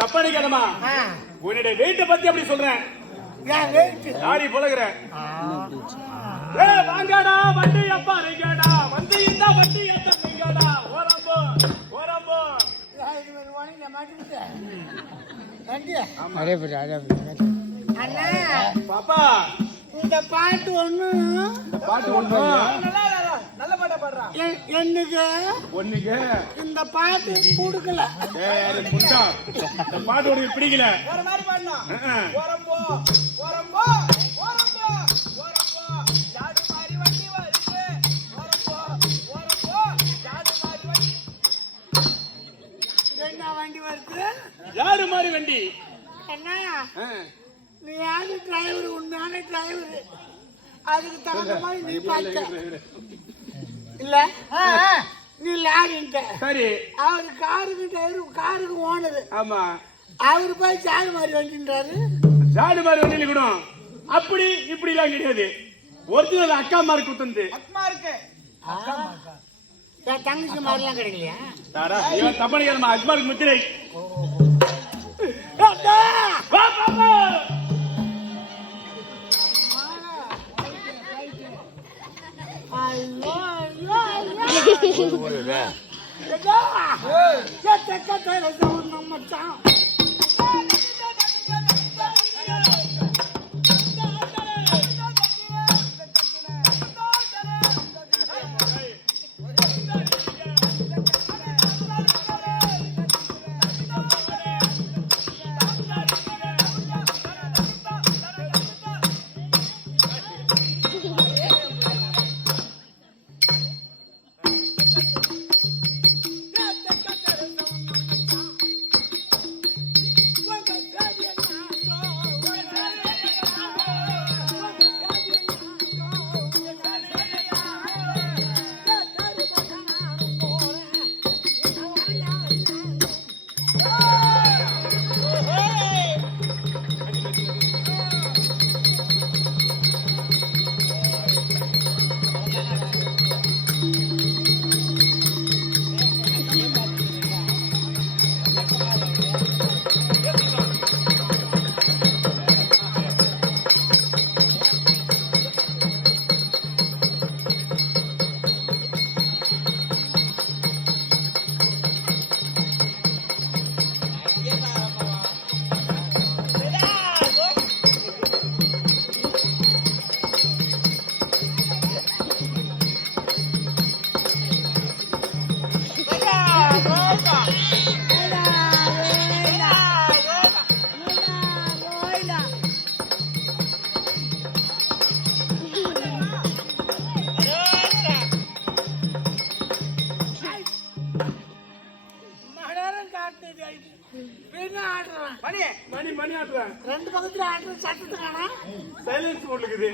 தப்பா உன்னுடைய வெயிட்ட பத்தி அப்படி சொல்றேன். யாரி பழகுற வாங்கடா வண்டி அப்பா நீங்கடா வந்து இந்த வண்டி ஏத்தீங்கடா ஓரம்போ ஓரம்போ பாப்பா இந்த பாட்டு ஒண்ணு நல்ல பாட்டா பாடுறா. ஒண்ணுக்கு இந்த பாட்டு கொடுக்கல. இந்த பாட்டு உனக்கு பிடிக்கல. வேற மாதிரி பாடணும். ஓரம்போ ஓரம்போ ஓரம்போ ஓரம்போ ஜாடு மாதிரி வண்டி வருது. ஓரம்போ ஓரம்போ ஜாடு மாதிரி வண்டி. என்ன வண்டி வருது? யாரு மாதிரி வண்டி? என்ன நீ யாரு டிரைவர்? உண்மையான டிரைவர். அதுக்கு தகுந்த மாதிரி நீ பார்த்த இல்ல நீ லாரின்ட்ட. சரி அவரு காருக்கு டிரைவர், காருக்கு ஓனரு. ஆமா அவரு போய் ஜாடு மாதிரி வண்டின்றாரு. ஜாடு மாதிரி வண்டியில கூட அப்படி இப்படி எல்லாம் கிடையாது. ஒரிஜினல் அக்கா மார்க் குத்துந்து அக்கா இருக்கு. தங்கச்சி மாதிரிலாம் கிடைக்கலையா? இவன் தப்பனி கேளுமா அக்மாருக்கு முத்திரை. ரெண்டு பக்கத்துல ஆடுற சட்டத்துக்கான சைலன்ஸ் போட்டுக்குது.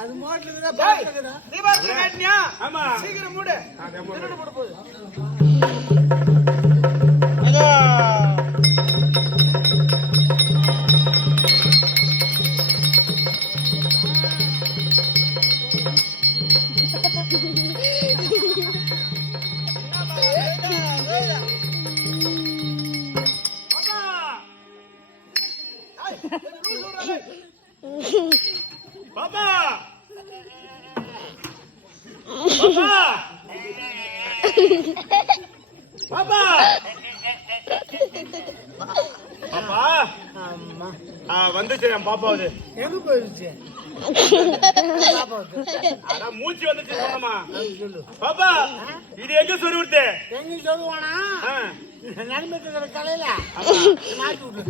அது மோட்டலுக்கு தான் தீபாவளி காட்டியா? ஆமா சீக்கிரம் மூடு. போடு போடு. பாப்பா பாப்பா பாப்பா பாப்பா வந்துச்சு என் பாப்பாவது. எங்க போயிருச்சு? மூச்சு வந்துச்சு சொன்னமா. பாப்பா இது எங்க சொல்லிவிட்டு? எங்க சொல்லுவானா? நன்மைக்கு கலையில மாட்டி விட்டு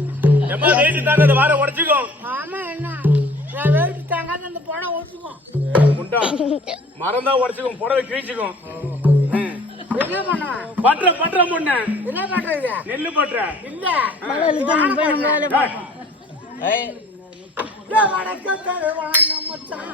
எம்மா வெயிட்டு தாங்க அந்த வாரம் உடச்சுக்கும். ஆமா என்ன வெயிட்டு தாங்காத அந்த புடவை உடச்சுக்கும். முண்டா மரம் தான் உடச்சுக்கும், புடவை கிழிச்சுக்கும். என்ன பண்ணுவேன்? பற்ற பற்ற முன்ன என்ன பண்றது? நெல்லு பற்ற இல்ல. ஏய், வணக்கம் தருவான் மச்சான்.